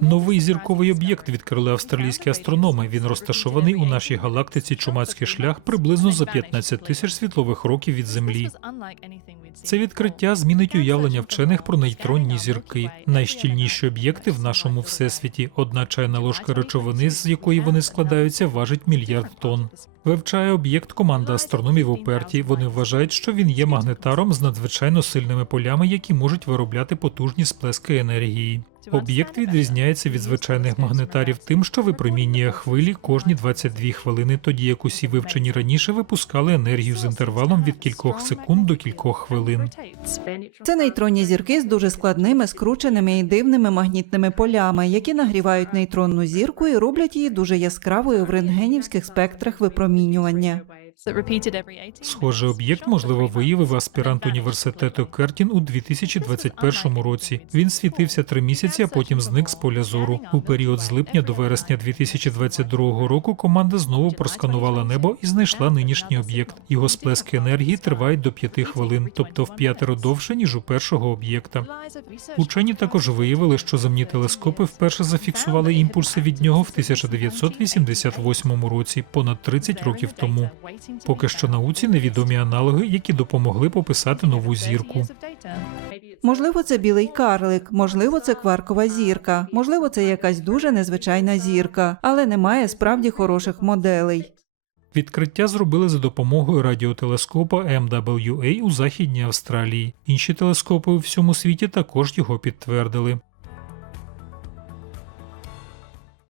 Новий зірковий об'єкт відкрили австралійські астрономи. Він розташований у нашій галактиці Чумацький шлях приблизно за 15 тисяч світлових років від Землі. Це відкриття змінить уявлення вчених про нейтронні зірки, найщільніші об'єкти в нашому всесвіті. Одна чайна ложка речовини, з якої вони складаються, важить мільярд тонн. Вивчає об'єкт команда астрономів у Перті. Вони вважають, що він є магнетаром з надзвичайно сильними полями, які можуть виробляти потужні сплески енергії. Об'єкт відрізняється від звичайних магнетарів тим, що випромінює хвилі кожні 22 хвилини, тоді як усі вивчені раніше випускали енергію з інтервалом від кількох секунд до кількох хвилин. Це нейтронні зірки з дуже складними, скрученими і дивними магнітними полями, які нагрівають нейтронну зірку і роблять її дуже яскравою в рентгенівських спектрах випромінювання. Схожий об'єкт, можливо, виявив аспірант університету Кертін у 2021 році. Він світився три місяці, а потім зник з поля зору. У період з липня до вересня 2022 року команда знову просканувала небо і знайшла нинішній об'єкт. Його сплески енергії тривають до п'яти хвилин, тобто в п'ятеро довше ніж у першого об'єкта. Учені також виявили, що земні телескопи вперше зафіксували імпульси від нього в 1988 році, понад 30 років тому. Поки що науці невідомі аналоги, які допомогли пописати нову зірку. Можливо, це білий карлик, можливо, це кваркова зірка, можливо, це якась дуже незвичайна зірка, але немає справді хороших моделей. Відкриття зробили за допомогою радіотелескопа MWA у Західній Австралії. Інші телескопи у всьому світі також його підтвердили.